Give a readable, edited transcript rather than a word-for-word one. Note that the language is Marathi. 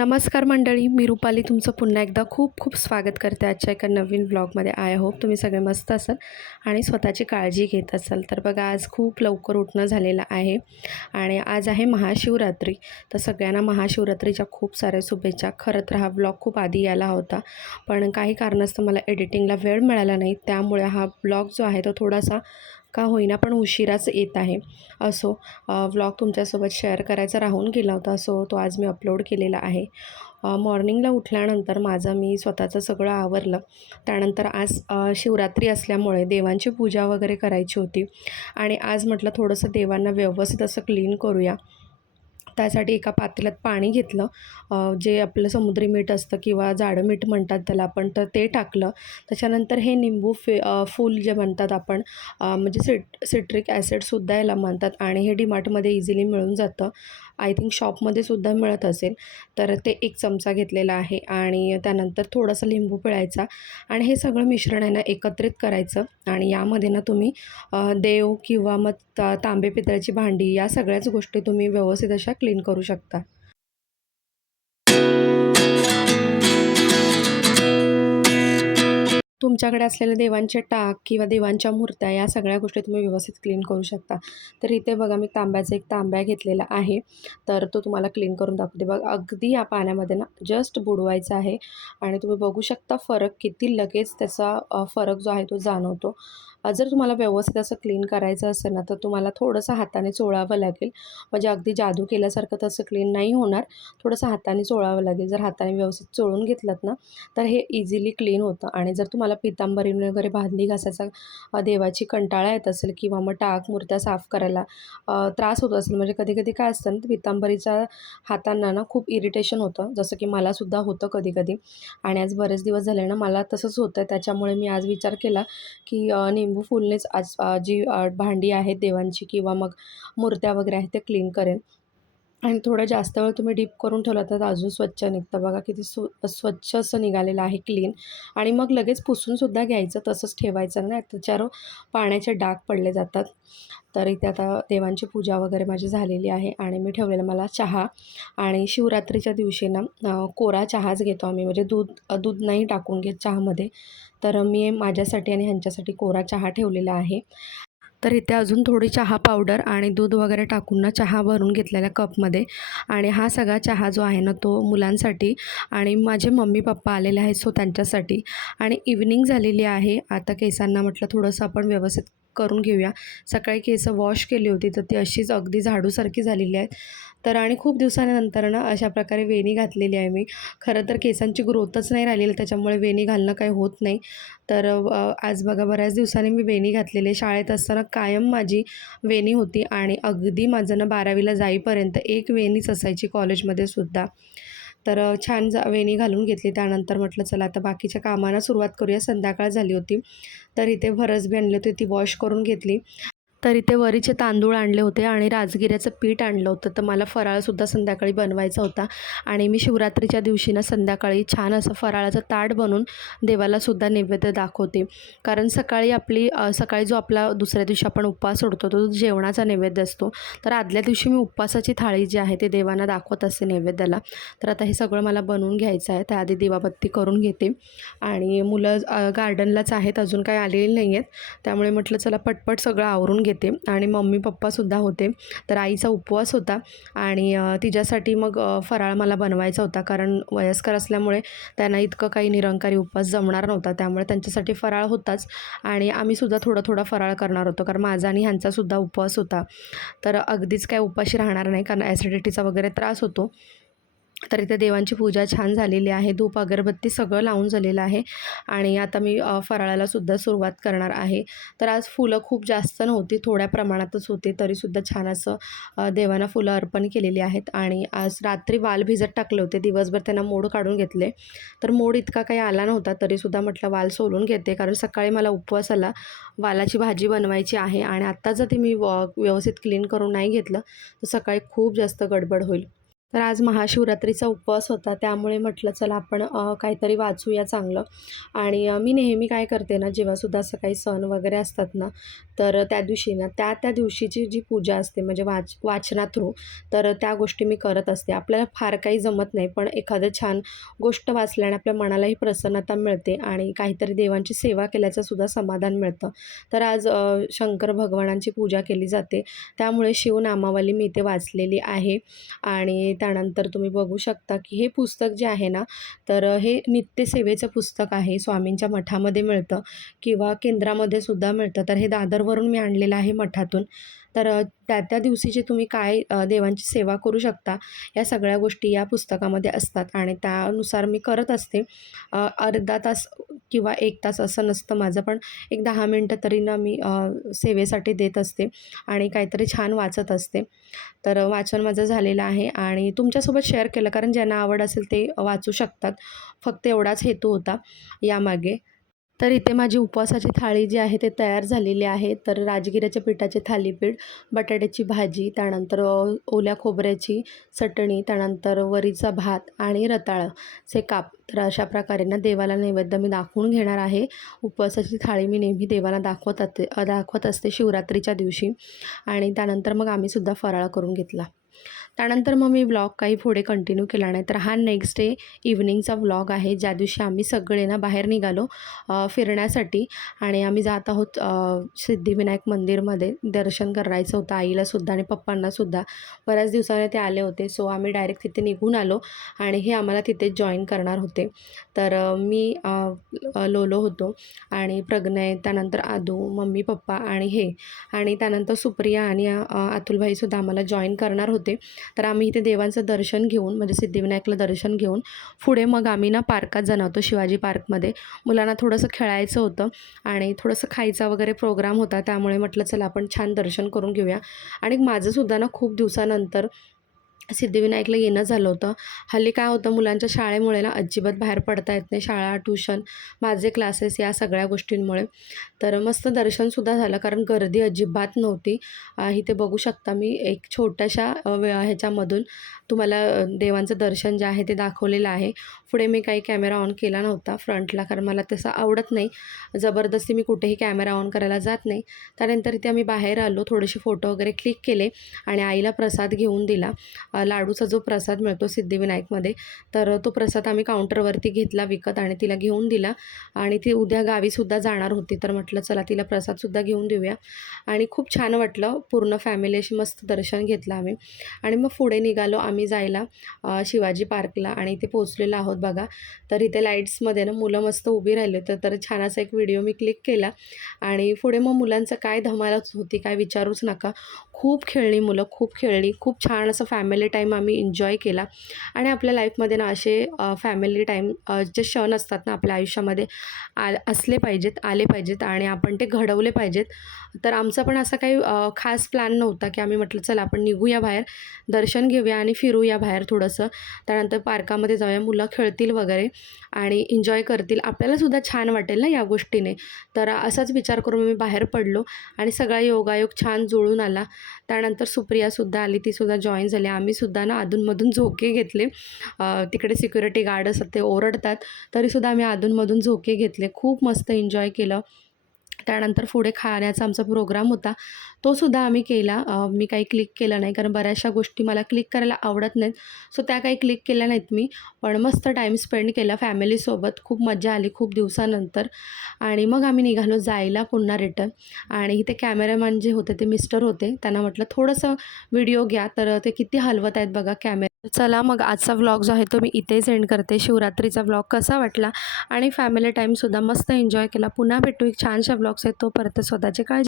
नमस्कार मंडळी, मी रुपाली तुमचं पुन्हा एकदा खूप खूप स्वागत करते आजच्या एका नवीन व्लॉगमध्ये. आय होप तुम्ही सगळे मस्त असाल आणि स्वतःची काळजी घेत असाल. तर बघा, आज खूप लवकर उठणं झालेलं आहे आणि आज आहे महाशिवरात्री. तर सगळ्यांना महाशिवरात्रीच्या खूप साऱ्या शुभेच्छा. खरं तर हा व्लॉग खूप आधी यायला होता, पण काही कारणास्तव मला एडिटिंगला वेळ मिळाला नाही, त्यामुळे हा व्लॉग जो आहे तो थोडासा का होईना पण उशिराच येत आहे. असो, व्लॉग तुमच्यासोबत शेअर करायचा राहून गेला होता, सो तो आज मी अपलोड केलेला आहे. मॉर्निंगला उठल्यानंतर मी स्वतःचं सगळं आवरलं. त्यानंतर आज शिवरात्री असल्यामुळे देवांची पूजा वगैरे करायची होती आणि आज म्हटलं थोडंसं देवांना व्यवस्थित असं क्लीन करूया. त्यासाठी एका पातेल्यात पाणी घेतलं, जे आपलं समुद्री मीठ असतं किंवा जाडं मीठ म्हणतात त्याला आपण, तर ते टाकलं. त्याच्यानंतर हे निंबू फूल जे म्हणतात आपण, म्हणजे सिट्रिक ॲसिडसुद्धा याला म्हणतात आणि हे डीमार्टमध्ये इझिली मिळून जातं. आय थिंक शॉपमध्ये सुद्धा मिळत असेल. तर ते 1 चमचा घेतलेला आहे आणि त्यानंतर थोडासा लिंबू पिळायचा आणि हे सगळं मिश्रण आहे ना एकत्रित करायचं. आणि यामध्ये ना तुम्ही देव किंवा मग तांबे पितळेची भांडी या सगळ्याच गोष्टी तुम्ही व्यवस्थित अशा क्लीन करू शकता. तुमच्याकडे असलेले देवांचे टाक किंवा देवांच्या मूर्त्या या सगळ्या गोष्टी तुम्ही व्यवस्थित क्लीन करू शकता. तर इथे बघा, मी तांब्याचा एक तांब्या घेतलेला आहे, तर तो तुम्हाला क्लीन करून दाखवते. बघा, अगदी या पाण्यामध्ये ना जस्ट बुडवायचा आहे आणि तुम्ही बघू शकता फरक किती लगेच त्याचा फरक जो आहे तो जाणवतो. जर तुम्हाला व्यवस्थित असं क्लीन करायचं असेल ना, तर तुम्हाला थोडंसं हाताने चोळावं लागेल. म्हणजे अगदी जादू केल्यासारखं तसं क्लीन नाही होणार, थोडंसं हाताने चोळावं लागेल. जर हाताने व्यवस्थित चोळून घेतलंत ना, तर हे इझिली क्लीन होतं. आणि जर तुम्हाला पितांबरीने वगैरे भांडी घासायचा देवाची कंटाळा येत असेल किंवा मग टाक मूर्त्या साफ करायला त्रास होत असेल, म्हणजे कधी-कधी काय असतं ना, पितांबरीच्या हातांना ना खूप इरिटेशन होतं, जसं की मलासुद्धा होतं कधी-कधी. आणि आज बरेच दिवस झाले ना मला तसंच होतं. त्याच्यामुळे मी आज विचार केला की निंबू फुलनेच आज जी भांडी आहेत देवांची किंवा मग मूर्त्या वगैरे आहेत ते क्लीन करेन. आणि थोडं जास्त वेळ तुम्ही डीप करून ठेवला तर अजून स्वच्छ निघतं. बघा किती स्वच्छ असं निघालेलं आहे क्लीन. आणि मग लगेच पुसूनसुद्धा घ्यायचं, तसंच ठेवायचं नाही, त्याच्यावर पाण्याचे डाग पडले जातात. तर इथे आता देवांची पूजा वगैरे माझी झालेली आहे आणि मी ठेवलेला मला चहा. आणि शिवरात्रीच्या दिवशी ना कोरा चहाच घेतो आम्ही, म्हणजे दूध नाही टाकून घेत चहामध्ये. तर मी माझ्यासाठी आणि ह्यांच्यासाठी कोरा चहा ठेवलेला आहे. तर इथे अजून थोडी चहा पावडर आणि दूध वगैरे टाकून ना चहा भरून घेतलेल्या कपमध्ये. आणि हा सगळा चहा जो आहे ना तो मुलांसाठी आणि माझे मम्मी पप्पा आलेले आहेत, सो त्यांच्यासाठी. आणि इव्हनिंग झालेली आहे. आता केसांना म्हटलं थोडंसं आपण व्यवस्थित करून घेऊया. सकाळी केस वॉश केली होती तर ती अशीच अगदी झाडूसारखी झालेली आहेत. तर आणि खूप दिवसानंतर ना अशा प्रकारे वेणी घातलेली आहे मी. खरं तर केसांची ग्रोथच नाही राहिलेली, त्याच्यामुळे वेणी घालणं काही होत नाही. तर आज बघा, बऱ्याच दिवसांनी मी वेणी घातलेली. शाळेत असताना कायम माझी वेणी होती आणि अगदी माझं ना 12वीला जाईपर्यंत एक वेणीच असायची कॉलेजमध्ये सुद्धा. तर छान वेणी घालून घेतली. त्यानंतर म्हटलं चला आता बाकीच्या कामांना सुरुवात करूया. संध्याकाळ झाली होती. तर इथे फरसबी आणली होती, ती वॉश करून घेतली. तर इथे वरीचे तांदूळ आणले होते आणि राजगिऱ्याचं पीठ आणलं होतं. तर मला फराळसुद्धा संध्याकाळी बनवायचा होता आणि मी शिवरात्रीच्या दिवशी ना संध्याकाळी छान असं फराळाचं ताट बनवून देवालासुद्धा नैवेद्य दाखवते. कारण सकाळी जो आपला दुसऱ्या दिवशी आपण उपवास सोडतो तो जेवणाचा नैवेद्य असतो. तर आदल्या दिवशी मी उपवासाची थाळी जी आहे ते देवांना दाखवत असते नैवेद्याला. तर आता हे सगळं मला बनवून घ्यायचं आहे. त्याआधी दिवाबत्ती करून घेते. आणि मुलं गार्डनलाच आहेत, अजून काही आलेली नाही आहेत. त्यामुळे म्हटलं चला पटपट सगळं आवरून घेते. आणि मम्मी पप्पासुद्धा होते. तर आईचा उपवास होता आणि तिच्यासाठी मग फराळ मला बनवायचा होता, कारण वयस्कर असल्यामुळे त्यांना इतकं काही निरंकारी उपवास जमणार नव्हता. त्यामुळे त्यांच्यासाठी फराळ होताच आणि आम्हीसुद्धा थोडा फराळ करणार होतो, कारण माझा आणि ह्यांचासुद्धा उपवास होता. तर अगदीच काय उपाशी राहणार नाही, कारण ॲसिडिटीचा वगैरे त्रास होतो. तर इथे देवांची पूजा छान झालेली आहे. धूप अगरबत्ती सगळं लावून झालेलं आहे आणि आता मी फराळालासुद्धा सुरुवात करणार आहे. तर आज फुलं खूप जास्त नव्हती, थोड्या प्रमाणातच होती, तरीसुद्धा छान असं देवांना फुलं अर्पण केलेली आहेत. आणि आज रात्री वाल भिजत टाकले होते, दिवसभर त्यांना मोड काढून घेतले. तर मोड इतका काही आला नव्हता, तरीसुद्धा म्हटलं वाल सोलून घेते, कारण सकाळी मला उपवासाला वालाची भाजी बनवायची आहे आणि आत्ता जर ती मी व्यवस्थित क्लीन करून नाही घेतलं तर सकाळी खूप जास्त गडबड होईल. तर आज महाशिवरात्रीचा उपवास होता, त्यामुळे म्हटलं चला आपण काहीतरी वाचूया चांगलं. आणि मी नेहमी काय करते ना, जेव्हासुद्धा असं काही सण वगैरे असतात ना, तर त्या दिवशी ना त्या दिवशीची जी पूजा असते म्हणजे वाचना थ्रू, तर त्या गोष्टी मी करत असते. आपल्याला फार काही जमत नाही, पण एखादं छान गोष्ट वाचल्याने आपल्या मनालाही प्रसन्नता मिळते आणि काहीतरी देवांची सेवा केल्याचं सुद्धा समाधान मिळतं. तर आज शंकर भगवानांची पूजा केली जाते, त्यामुळे शिवनामावली मी इथे वाचलेली आहे. आणि त्यानंतर तुम्ही बघू शकता की हे पुस्तक जे आहे ना, तर हे नित्यसेवेचं पुस्तक आहे. स्वामींच्या मठामध्ये मिळतं किंवा केंद्रामध्ये सुद्धा मिळतं. तर हे दादरवरून मी आणलेलं आहे मठातून. तर त्या दिवशीची तुम्ही काय देवांची सेवा करू शकता, या सगळ्या गोष्टी या पुस्तकामध्ये असतात आणि त्यानुसार मी करत असते. अर्धा तास किंवा 1 तास असं नसतं माझं, पण एक 10 मिनटं तरी ना मी सेवेसाठी देत असते आणि काहीतरी छान वाचत असते. तर वाचन माझं झालेलं आहे आणि तुमच्यासोबत शेअर केलं, कारण ज्यांना आवड असेल ते वाचू शकतात. फक्त एवढाच हेतू होता यामागे. तर इथे माझी उपवासाची थाळी जी आहे ते तयार झालेली आहे. तर राजगिऱ्याच्या पिठाचे थालीपीठ, बटाट्याची भाजी, त्यानंतर ओल्या खोबऱ्याची चटणी, त्यानंतर वरीचा भात आणि रताळाचे काप. तर अशा प्रकारे ना देवाला नैवेद्य मी दाखवून घेणार आहे. उपवासाची थाळी मी नेहमी देवाला दाखवत असते शिवरात्रीच्या दिवशी आणि त्यानंतर मग आम्हीसुद्धा फराळ करून घेतला. त्यानंतर मग मी व्लॉग काही पुढे कंटिन्यू केला नाही. तर हा नेक्स्ट डे इव्हनिंगचा व्लॉग आहे, ज्या दिवशी आम्ही सगळे ना बाहेर निघालो फिरण्यासाठी आणि आम्ही जात आहोत सिद्धिविनायक मंदिरमध्ये. दर्शन करायचं होतं आईलासुद्धा आणि पप्पांनासुद्धा. बऱ्याच दिवसाने ते आले होते, सो आम्ही डायरेक्ट तिथे निघून आलो आणि हे आम्हाला तिथेच जॉईन करणार होते. तर मी लोलो होतो आणि प्रज्ञय, त्यानंतर आदू, मम्मी पप्पा आणि हे आणि त्यानंतर सुप्रिया आणि अतुलभाईसुद्धा आम्हाला जॉईन करणार होते. तर आम्ही इथे देवांचं दर्शन घेऊन म्हणजे सिद्धिविनायकला दर्शन घेऊन पुढे मग आम्ही ना पार्कात जाणार होतो, शिवाजी पार्कमध्ये. मुलांना थोडंसं खेळायचं होतं आणि थोडंसं खायचा वगैरे प्रोग्राम होता, त्यामुळे म्हटलं चला आपण छान दर्शन करून घेऊया. आणि माझंसुद्धा ना खूप दिवसानंतर सिद्धिविनायकला येणं झालं होतं. हल्ली काय होतं, मुलांच्या शाळेमुळे ना अजिबात बाहेर पडता येत नाही. शाळा, ट्यूशन, माझे क्लासेस या सगळ्या गोष्टींमुळे. तर मस्त दर्शनसुद्धा झालं, कारण गर्दी अजिबात नव्हती. इथे बघू शकता मी एक छोट्याशा ह्याच्यामधून तुम्हाला देवांचं दर्शन जे आहे ते दाखवलेलं आहे. पुढे मी काही कॅमेरा ऑन केला नव्हता फ्रंटला, कारण मला तसं आवडत नाही. जबरदस्ती मी कुठेही कॅमेरा ऑन करायला जात नाही. त्यानंतर इथे आम्ही बाहेर आलो, थोडेसे फोटो वगैरे क्लिक केले आणि आईला प्रसाद घेऊन दिला. लाडूचा जो प्रसाद मिळतो सिद्धिविनायकमध्ये, तर तो प्रसाद आम्ही काउंटरवरती घेतला विकत आणि तिला घेऊन दिला. आणि ती उद्या गावीसुद्धा जाणार होती, तर म्हटलं चला तिला प्रसादसुद्धा घेऊन देऊया. आणि खूप छान वाटलं, पूर्ण फॅमिलीशी मस्त दर्शन घेतलं आम्ही. आणि मग पुढे निघालो आम्ही जायला शिवाजी पार्कला आणि इथे पोचलेलो आहोत बघा. तर इथे लाईट्समध्ये ना मुलं मस्त उभी राहिली होती, तर छान असा एक व्हिडिओ मी क्लिक केला. आणि पुढे मग मुलांचं काय धमालच होती, काय विचारूच नका. खूप खेळली मुलं, खूप खेळली. खूप छान असं फॅमिली टाईम आम्ही एन्जॉय केला. आणि आपल्या लाईफमध्ये ना असे फॅमिली टाईम जे क्षण असतात ना आपल्या आयुष्यामध्ये असले पाहिजेत, आले पाहिजेत आणि आपण ते घडवले पाहिजेत. तर आमचा पण असा काही खास प्लॅन नव्हता, की आम्ही म्हटलं चला आपण निघूया बाहेर, दर्शन घेऊया आणि फिरूया बाहेर थोडंसं. त्यानंतर पार्कामध्ये जाऊया, मुलं खेळतील वगैरे आणि एन्जॉय करतील. आपल्यालासुद्धा छान वाटेल ना या गोष्टीने. तर असाच विचार करून मी बाहेर पडलो आणि सगळा योगायोग छान जुळून आला. त्यानंतर सुप्रियासुद्धा आली, तीसुद्धा जॉईन झाली. आम्हीसुद्धा ना अधूनमधून झोके घेतले. तिकडे सिक्युरिटी गार्ड असतात ते ओरडतात, तरीसुद्धा आम्ही अधूनमधून झोके घेतले. खूप मस्त एन्जॉय केलं. त्यानंतर पुढे खाण्याचा आमचा प्रोग्राम होता, तोसुद्धा आम्ही केला. मी काही क्लिक केलं नाही, कारण बऱ्याचशा गोष्टी मला क्लिक करायला आवडत नाहीत, सो त्या काही क्लिक केल्या नाहीत मी. पण मस्त टाईम स्पेंड केला फॅमिलीसोबत, खूप मजा आली खूप दिवसानंतर. आणि मग आम्ही निघालो जायला पुन्हा रिटर्न. आणि इथे कॅमेरामॅन जे होते ते मिस्टर होते, त्यांना म्हटलं थोडंसं व्हिडिओ घ्या, तर ते किती हलवत आहेत बघा कॅमेरा. चला मग आजचा व्लॉग जो आहे तो मी इथेच एंड करते. शिवरात्रीचा व्लॉग कसा वाटला आणि फॅमिली टाईमसुद्धा मस्त एन्जॉय केला. पुन्हा भेटू एक छानशा व्लॉग्स आहेत, तोपर्यंत स्वतःची काळजी.